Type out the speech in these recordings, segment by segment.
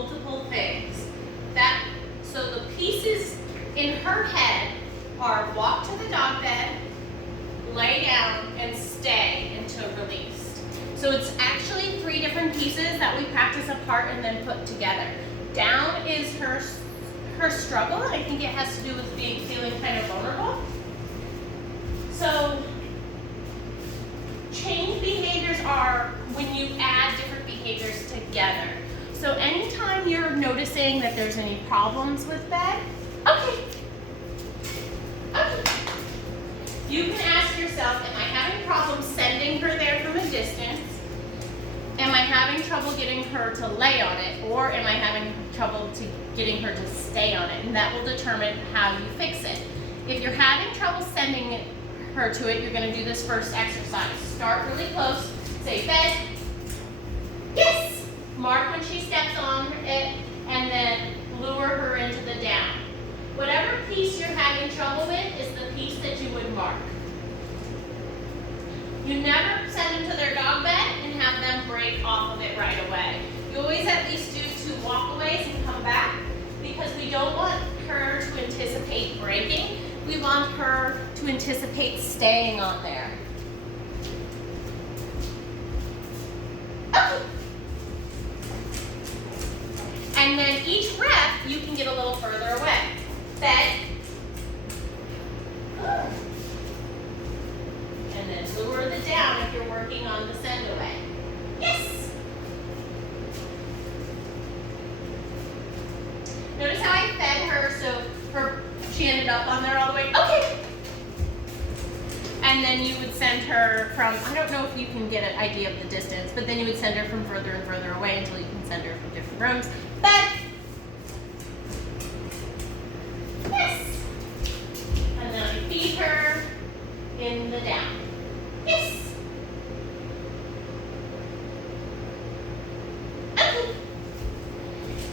multiple things. So the pieces in her head are walk to the dog bed, lay down, and stay until released. So it's actually 3 different pieces that we practice apart and then put together. Down is her struggle, and I think it has to do with feeling kind of vulnerable. So change behaviors are when you add different behaviors together. So anytime you're noticing that there's any problems with bed, okay. You can ask yourself, am I having problems sending her there from a distance? Am I having trouble getting her to lay on it? Or am I having trouble getting her to stay on it? And that will determine how you fix it. If you're having trouble sending her to it, you're going to do this first exercise. Start really close, say bed, yes! Mark when she steps on it, and then lure her into the down. Whatever piece you're having trouble with is the piece that you would mark. You never send them to their dog bed and have them break off of it right away. You always at least do 2 walkaways and come back, because we don't want her to anticipate breaking. We want her to anticipate staying on there. Okay. And then each rep, you can get a little further away. Bed. And then lure the down if you're working on the send away. Yes! Notice how I fed her so she ended up on there all the way. Okay. And then you would send her from, I don't know if you can get an idea of the distance, but then you would send her from further and further away until you can send her from different rooms. Bed. Yes. And then I feed her in the down. Yes. Okay.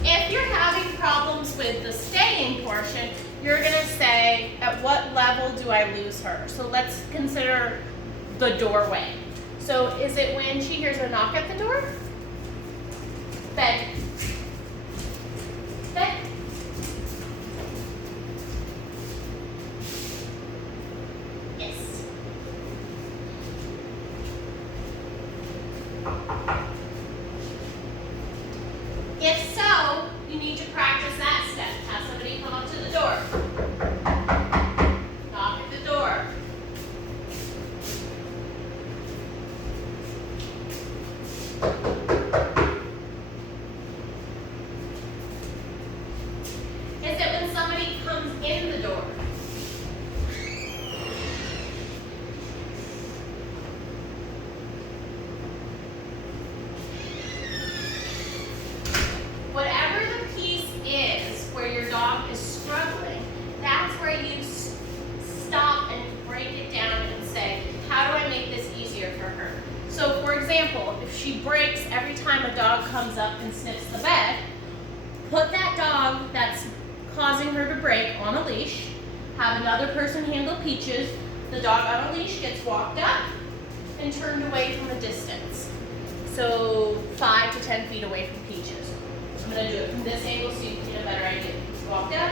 If you're having problems with the staying portion, you're going to say, at what level do I lose her? So let's consider the doorway. So is it when she hears a knock at the door? Bed. Bed. Yes. If so, you need to practice that step. Have somebody come up to the door. Knock at the door. Is it when somebody comes in the door? Whatever the piece is where your dog is struggling, that's where you stop and break it down and say, how do I make this easier for her? So for example, if she breaks every time a dog comes up and sniffs the bed, put that dog that's causing her to break on a leash, have another person handle Peaches, the dog on a leash gets walked up and turned away from a distance. So 5 to 10 feet away from Peaches. I'm going to do it from this angle so you can get a better idea. Walked up,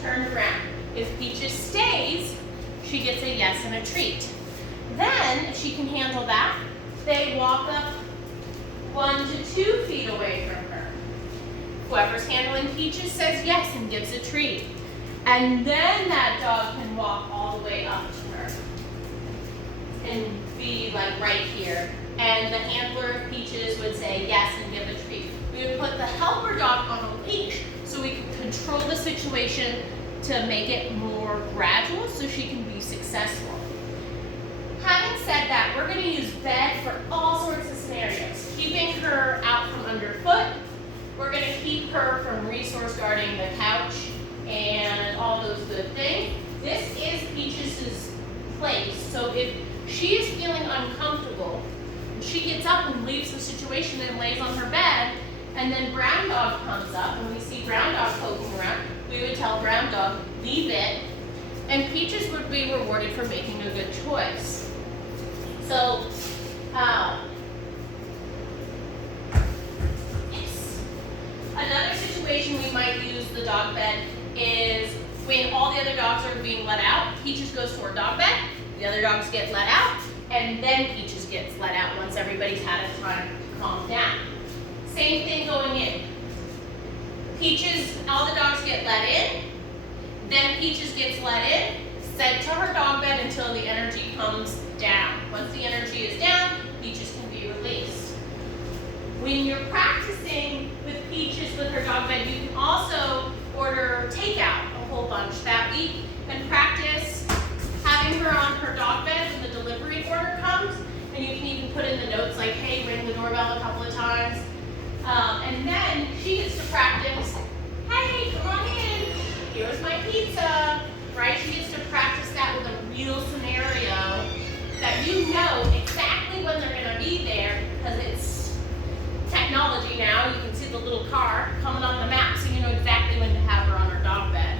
turned around. If Peaches stays, she gets a yes and a treat. Then, if she can handle that, they walk up 1 to 2 feet away from her. Whoever's handling Peaches says yes and gives a treat. And then that dog can walk all the way up to her and be like right here. And the handler of Peaches would say yes and give a treat. We would put the helper dog on a leash so we could control the situation to make it more gradual so she can be successful. Having said that, we're going to use bed for all sorts of scenarios. Keeping her out from underfoot. We're going to keep her from resource guarding the couch and all those good things. This is Peaches' place. So if she is feeling uncomfortable, she gets up and leaves the situation and lays on her bed, and then Brown Dog comes up and we see Brown Dog poking around, we would tell Brown Dog, leave it, and Peaches would be rewarded for making a good choice. So, yes. Another dog bed is when all the other dogs are being let out, Peaches goes to her dog bed, the other dogs get let out, and then Peaches gets let out once everybody's had a time to calm down. Same thing going in. Peaches, all the dogs get let in, then Peaches gets let in, sent to her dog bed until the energy comes down. Once the energy is down, Peaches can be released. When you're practicing with Peaches with her dog bed, you can also order takeout a whole bunch that week and practice having her on her dog bed when the delivery order comes. And you can even put in the notes like, hey, ring the doorbell a couple of times. And then she gets to practice, hey, come on in, here's my pizza, right? She gets to practice that with a real scenario that you know exactly when they're gonna be there, because it's technology now. You can see the little car coming on the map, so you know exactly when to have her on her dog bed.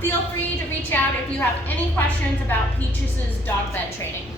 Feel free to reach out if you have any questions about Peaches' dog bed training.